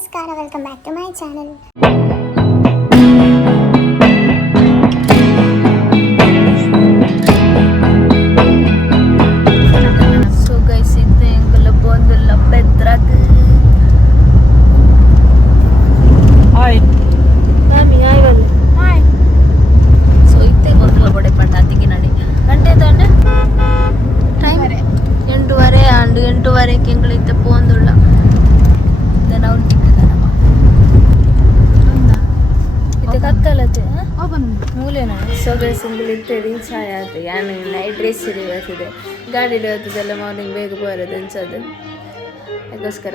ನಮಸ್ಕಾರ, welcome back to my channel. So guys, ಇದು ಎಂಗಲ ಬಂದುಲ್ಲ ಬೆದ್ರಾಗ ಹಾಯ್ ಮಾಮಿ ಹಾಯ್ ಬಲ್ಲಿ ಹಾಯ್. ಸೊ ಇತ್ತೆ ಗೊಂದಲ ಬಡೆ ಪಂಡ ಅತ್ತಿಗೆ ನಡಿ ಗಂಟೆ ತಂಡ ಟೈಮ್ 8:30 ಆಂಡು 8:30 ಎಂಗಳಿತ್ತೆ ಪೋಂದುಳ್ಳ ನಾವು ಟಿಕ್ಕದನವ ಇತ್ತೆ ಕತ್ತಲತ್ತೆ ಮೂಲೆನ. ಸೊ ಗೈಸ್, ಎಂಗಳಿತ್ತೆ ರೀಚ್ ಆಯ್ತು. ಯಾನು ನೈಟ್ ಡ್ರೆಸ್ ಇರ್ತದೆ, ಗಾಡಿ ಇರ್ತದೆಲ್ಲ ಮಾರ್ನಿಂಗ್ ಬೇಗ ಬರೋದು ಅನ್ಸೋದು. ಅದಕ್ಕೋಸ್ಕರ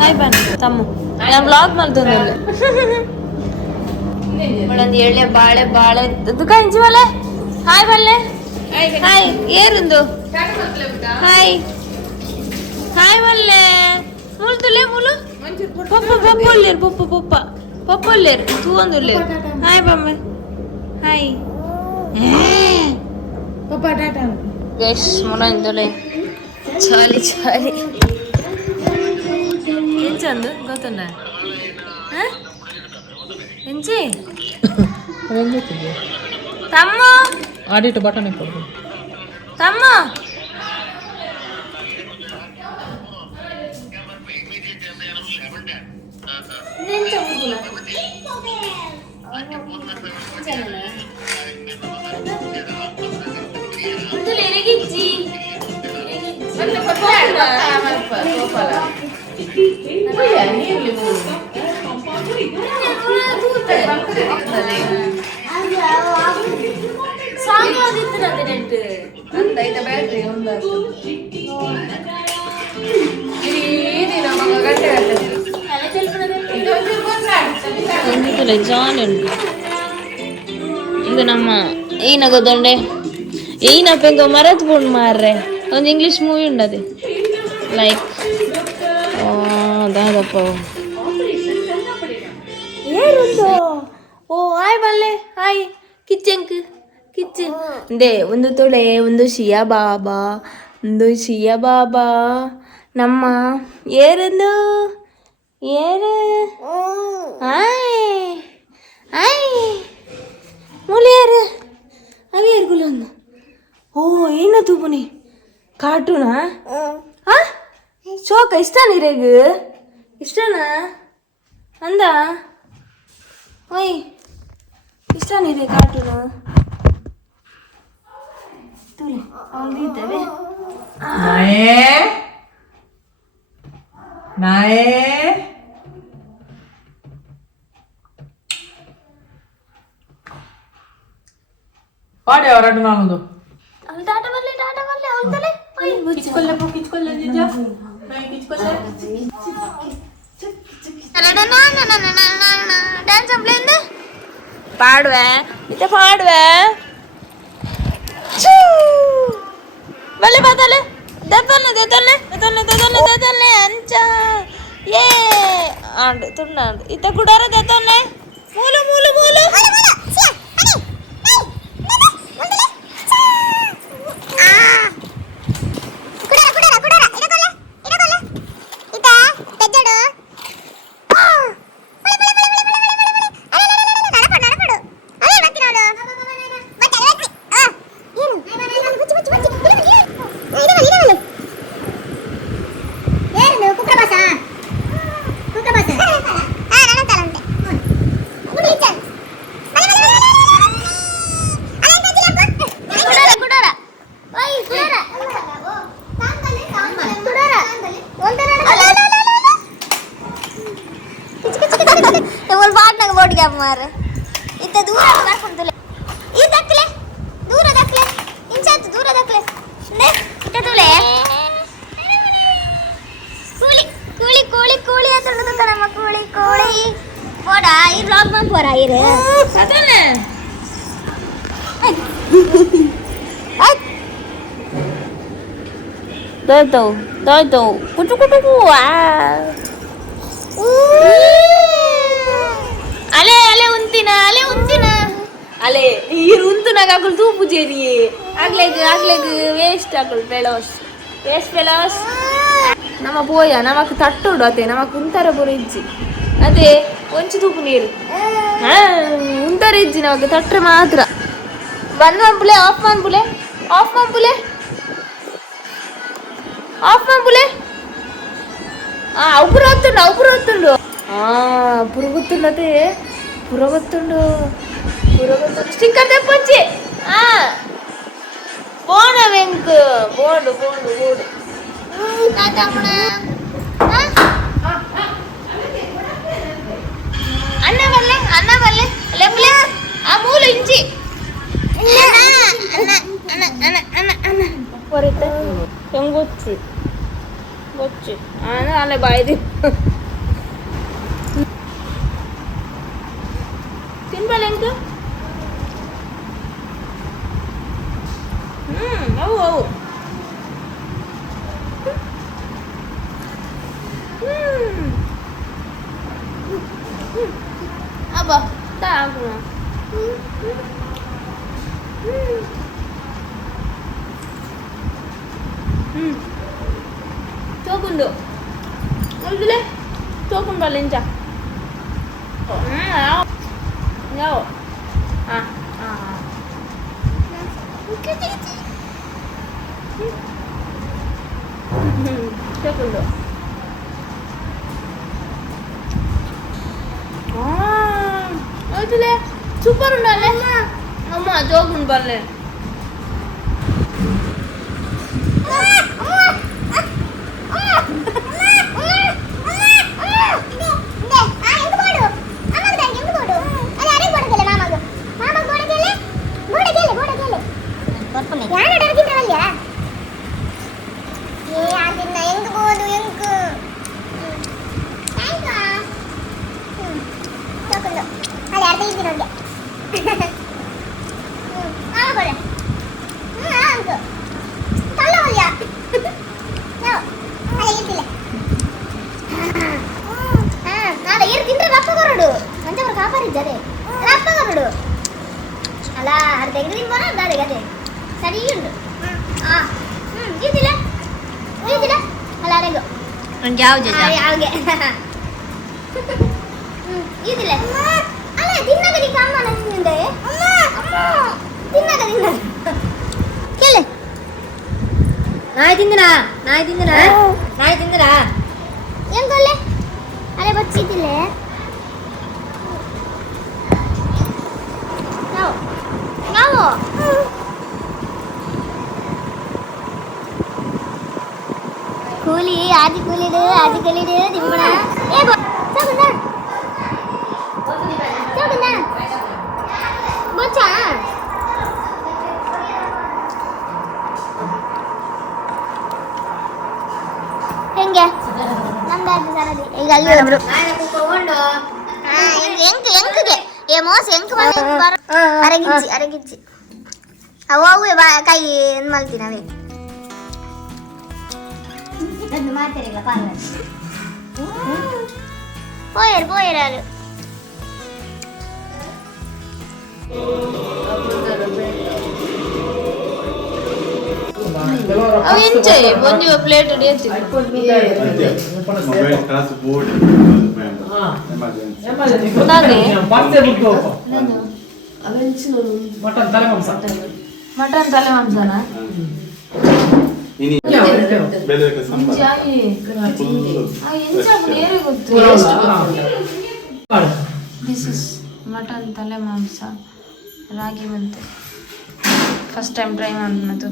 ಹಾಯ್ ಬನ್ನಿ ತಮ್ಮ, ನಾನು ಬ್ಲಾಗ್ ಮಾಡ್ತೇನೆ. ಒಂದು ಎಳ್ಳೆ ಬಾಳೆ ಬಾಳೆ ದುಃಖ ಇಂಚಿ ಬಲ್ಲೆ ಹಾಯ್ ಬಲ್ಲೆ ಹಾಯ್ ಏರಿಂದು ಹಾಯ್ ಹಾಯ್ ಬಲ್ಲೆ ಮೂಲು ತುಲೆ ಮೂಲು ಪಪ್ಪ ಪಪ್ಪ ಒಲ್ಲೇರು ಪಪ್ಪ ಪಪ್ಪ ಪಪ್ಪ ಒಲ್ಲೇರು ತೂವೊಂದುಲ್ಲೇರು ಹಾಯ್ ಬಮ್ಮೆ ಹಾಯ್ ಪಪ್ಪ ಟಾಟಾ ಗೈಸ್ ಮುರಂದೊಲೆ ಚಾಲಿ ಚಾಲಿ ಎಂಚಂದು ಗೊತ್ತುಂಡ ಎಂಚಿ ತಮ್ಮ ಆಡಿಟ್ ಬಟನ್ ಕೊಡು ತಮ್ಮ ಇದು ನಮ್ಮ ಏನ ಗೊತ್ತೊಂಡೆ ಏನಪ್ಪ ಹೆಂಗ ಮರತ್ ಬಿಡ್ ಮಾರ್ರೆ. ಒಂದು ಇಂಗ್ಲೀಷ್ ಮೂವಿ ಉಂಡದೆ ಲೈಕ್ ದಾದಪ್ಪ ಏರುಂದು. ಓ ಹಾಯ್ ಬಲ್ಲೆ ಹಾಯ್ ಕಿಚ್ಚಂಕ್ ಕಿಚ್ಚನ್ ದೇ ಒಂದು ತೊಳೆ ಒಂದು ಶಿಯಾ ಬಾಬಾ ಒಂದು ಶಿಯಾ ಬಾಬಾ ನಮ್ಮ ಏರಂದು ಏರು ಹಾಯ್ ಹಾಯ್ ಮೂಲೇರು ಅవి ಏರ್ಗುಲೊಂದು. ಓ ಏನ ತೂಪುನಿ ಕಾರ್ಟೂನಾ ಹಾ ಶೋಕ ಇಷ್ಟನಾ ಇರೇಗು ಇಷ್ಟನಾ ಅಂದ ಓಯ್ ಇಷ್ಟನಾ ಇರೇ ಕಾರ್ಟೂನು ತುಲೆ ಅವನು ಇದ್ದೇವೆ ನಾಯೇ ಪಾಡಿ ಅವರಾಟ ನಾನೊಂದು ಅವಳು ಟಾಟ ಬಲ್ಲೆ ಅವಳು ತಲೆ ಕಿಚ್ಕೊಲ್ಲೆ ಕಿಚ್ಕೊಲ್ಲೆ ನಿಜ ಕಿಚ್ಕೊಲ್ಲೆ ಡ್ಯಾನ್ಸ್ ಅಂಬ್ಲೆಂದು ಪಾಡುವೆ ಇತ್ತೆ ಪಾಡುವೆ ಬಲ್ಲೆ ಬಾತಲೆ ದತ್ತನೆ ಅಂಚ ಏ ಆಂಡು ತುಂಡಾಂಡು ಇತ್ತ ಕುಡಾರ ದತ್ತನೆ ಮೂಲು ಮೂಲು ಮೂಲು ಮಾರೆ ಇತ್ತ ದೂರ ಮಾಡ್ಕೊಂತಲೆ ಈ ದಕ್ಲೆ ದೂರ ದಕ್ಲೆ ಇಂಚಾತು ದೂರ ದಕ್ಲೆ ನೆ ಇತ್ತ ತುಳೆ ಕೂಳಿ ಕೂಳಿ ಕೂಳಿ ಕೂಳಿ ಅಂತ ಹೇಳೋದು ನಮ್ಮ ಕೂಳಿ ಕೂಳಿ ಪೋಡ ಈ ವ್ಲಾಗ್ ಮಾಡಿ ಪೋರ ಇರೆ ಅದನೆ ದೋ ದೋ ಕುಟು ಕುಟು ಆಕಳು ತೂಪು ಜೇರಿ ಆಗ್ಲೇಗ್ ವೇಸ್ಟ್ ಆಕಳು ಫೆಲೋಸ್ ವೇಸ್ಟ್ ಫೆಲೋಸ್ ನಮ್ಮ ಪೋಯ ನಮಕ್ ತಟ್ಟುಡು ಅತೆ ನಮಕ್ ಉಂತರ ಬುರ ಇಜ್ಜಿ ಅದೇ ಒಂಚು ತೂಪು ನೀರು ಉಂತರ ಇಜ್ಜಿ ನಮಕ್ ತಟ್ರೆ ಮಾತ್ರ ಬಂದ್ ಮಾಡ್ಬುಲೆ ಆಫ್ ಮಾಡ್ಬುಲೆ ಆಫ್ ಮಾಡ್ಬುಲೆ ಆಫ್ ಮಾಡ್ಬುಲೆ ಅವ್ರು ಹೊತ್ತುಂಡು ಪುರಗುತ್ತುಂಡು ಪುರಗುತ್ತುಂಡು ಸ್ಟಿಕ್ಕರ್ ತೆಪ್ಪೊಂಚಿ ಬೋಣ ವೆಂಕ್ ಬೋಂಡು ಅಣ್ಣ ಬಲ್ಲೆ ಲೆಂಬ್ಲೆ ಆ ಮೂಲ ಇಂಚಿ ಬರುತ್ತೆ ಹೆಂಗೊಚ್ಚು ಗೊಚ್ಚು ಅಲ್ಲೇ ಬಾಯ್ದಿ ತಿನ್ಬಲ್ಲ ಹೆಂಗ ಅವು ಅಬ್ಬಾ ತಾಕು ತೋಕುಂಡು ನೋಡಿದ್ರೆ ತೋಕೊಂಡು ಬಲ್ಲ ಇಂಚ ಯಾವ ತೋಕೊಂಡು ನೋಡಿದ್ರೆ ಸೂಪರ್ ಉಂಡಲ್ಲೇ ಅಮ್ಮ ತೋಕೊಂಡು ಬರಲೇ ಅಲ್ಲ ಅರ್ಧ ಗದೆ ಸರಿ ಉಂಟು ಅಲ್ಲ ಅರೆಗು ನಂಗೆ ಯಾವ್ಗೆ ಇದಿಲ್ಲ ಅಲ್ಲ ತಿನ್ನಗ ನೀ ಕಾಮ ನಂದೆ ತಿನ್ನಗ ಕೇಳೆ ನಾಯಿ ತಿಂದನಾ ಏನ್ ಕೊಲ್ಲೆ ಅರೆ ಬಚ್ಚಿದ್ದಿಲ್ಲ ನಾವು ಕೂಲಿ ಆದಿ ಕಲಿದು ತಿಂಬಣ ಏ ತಗೊಂಡ ಬಚ್ಚ ಹೆಂಗೆ ನಮ್ದಾದ ಸರದಿ ಈಗ ಅಲ್ಲಿ ತಗೊಂಡು ಎಂಕಿಗೆ ಏ ಮೋಸ ಎಂಕ್ ಅರಗಿಜ್ಜಿ ಅವು ಕೈ ಏನು ಮಾಡ್ತೀನಿ ಅವೇ ಮಾಡ್ತೀರಿಲ್ಲ ಪೋಯರು ಅವು ಎಂಚೆ ಒಂದು ಪ್ಲೇಟ್ ಮಟನ್ ತಲೆ ಮಾಂಸನಾ ದಿಸ್ ಇಸ್ ಮಟನ್ ತಲೆ ಮಾಂಸ ರಾಗಿ ಬಂತೆ ಫಸ್ಟ್ ಟೈಮ್ ಟ್ರೈ ಮಾಡ್ತು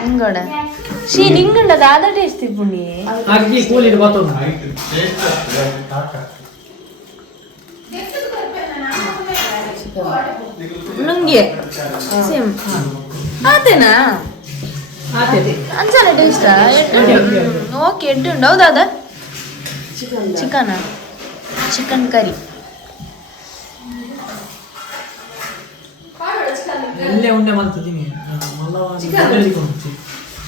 ಹಿಂಗಡ ಶೀ ನಿಂಗಂಡ ದಾದ ಟೇಸ್ಟ್ ಪುಣಿ ನಂಗೆ ಸೇಮ್ ಆತೇನಾ ಅಂಚನ ಟೇಸ್ಟಾ ಓಕೆ ಎಡ್ಡು ಉಂಡು ಹೌದಾದ ಚಿಕನ್ ಕರಿ ಎಲ್ಲೇ ಉಂಡೆ ಮಾಡ್ತಿದ್ದೀನಿ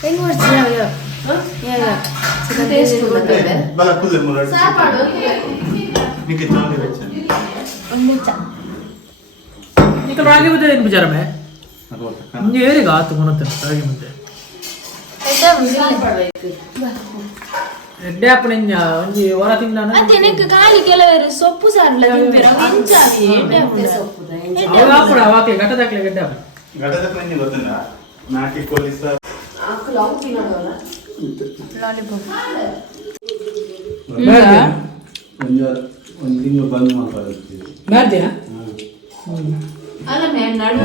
ಹೆಂಗ್ ಮಾಡ್ತೀವಿ ಟೇಸ್ಟ್ ಒಂದು ಈಗ ರಾಗಿ ಮುದ್ದೆ ಏನು ವಿಚಾರಮೇ ಮುಂಜೆ ಏರಿಗ ಆತು ಕೊನತ್ತೆ ರಾಗಿ ಮುದ್ದೆ ಎಡ್ಡೆ ಅಪ್ಪನ ಒಂಜಿ ವಾರ ತಿಂಗಳಾನ ಅದೇನಕ್ಕೆ ಖಾಲಿ ಕೆಲವರು ಸೊಪ್ಪು ಸಾರ್ಲ ತಿಂಪೇರ ಎಂಚಾವಿ ಎಡ್ಡೆ ಅವ ಅಪ್ಪಡ ವಾಕೆ ಗಟ್ಟದಾಕ್ಲೆ ಗಡ್ಡೆ ಅಪ್ಪ ಗಡದಕ್ಕೆ ನಂಗೆ ಗೊತ್ತಿಲ್ಲ ನಾಟಿ ಕೋಳಿ ಸರ್ ಲಾಲಿಪಾಪ್ ಒಂದು ತಿಂಗಳು ಬಂದ್ ಮಾಡ್ಕೊಳ್ಳಿ ಮಾಡ್ತೀಯಾ ಅಲ್ಲ ಮೇ ನಡು